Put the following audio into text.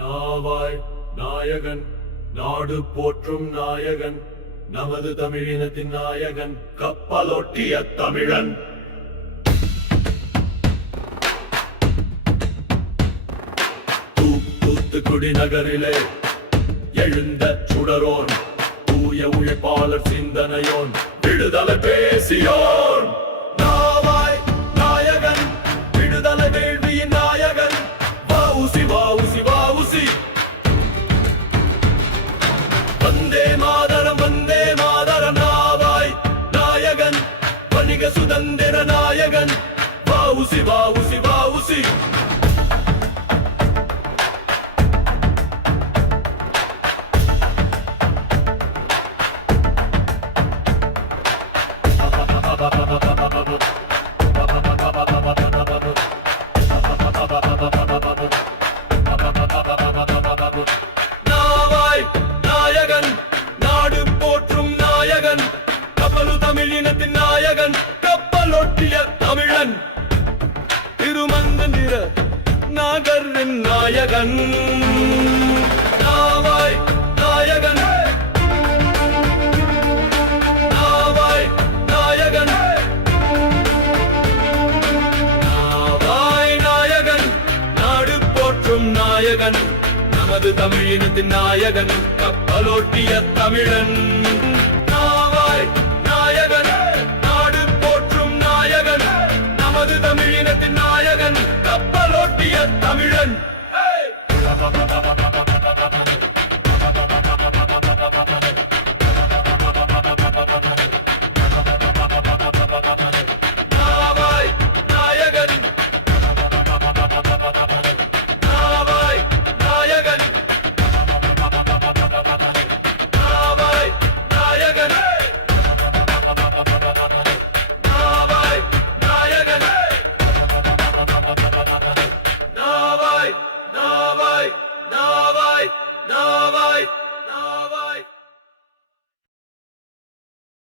நாவாய் நாயகன் நாடு போற்றும் நாயகன் நமது தமிழினத்தின் நாயகன் கப்பலோட்டிய தமிழன். தூத்துக்குடி நகரிலே எழுந்த சுடரோன், தூய உழைப்பாளர் சிந்தனையோன், விடுதலை பேசியோன். நாவாய் நாயகன் விடுதலை வேள்வியின் நாயகன் வஉசி வஉசி வஉசி. வந்தே மாதரம் வந்தே மாதரம். நாவாய் நாயகன் வணிக சுதந்திர நாயகன் வஉசி வஉசி வஉசி. நாவாய் நாயகன் நாடு போற்றும் நாயகன் கப்பலு தமிழினத்தின் நாயகன் கப்பலொட்டிய தமிழன் திருமந்திர நாகரின் நாயகன். நாவாய் நாயகன் நாவாய் நாயகன் நாவாய் நாயகன் நாடு போற்றும் நாயகன் நமது தமிழினத்தின் நாயகன் கப்பலோட்டிய தமிழன்.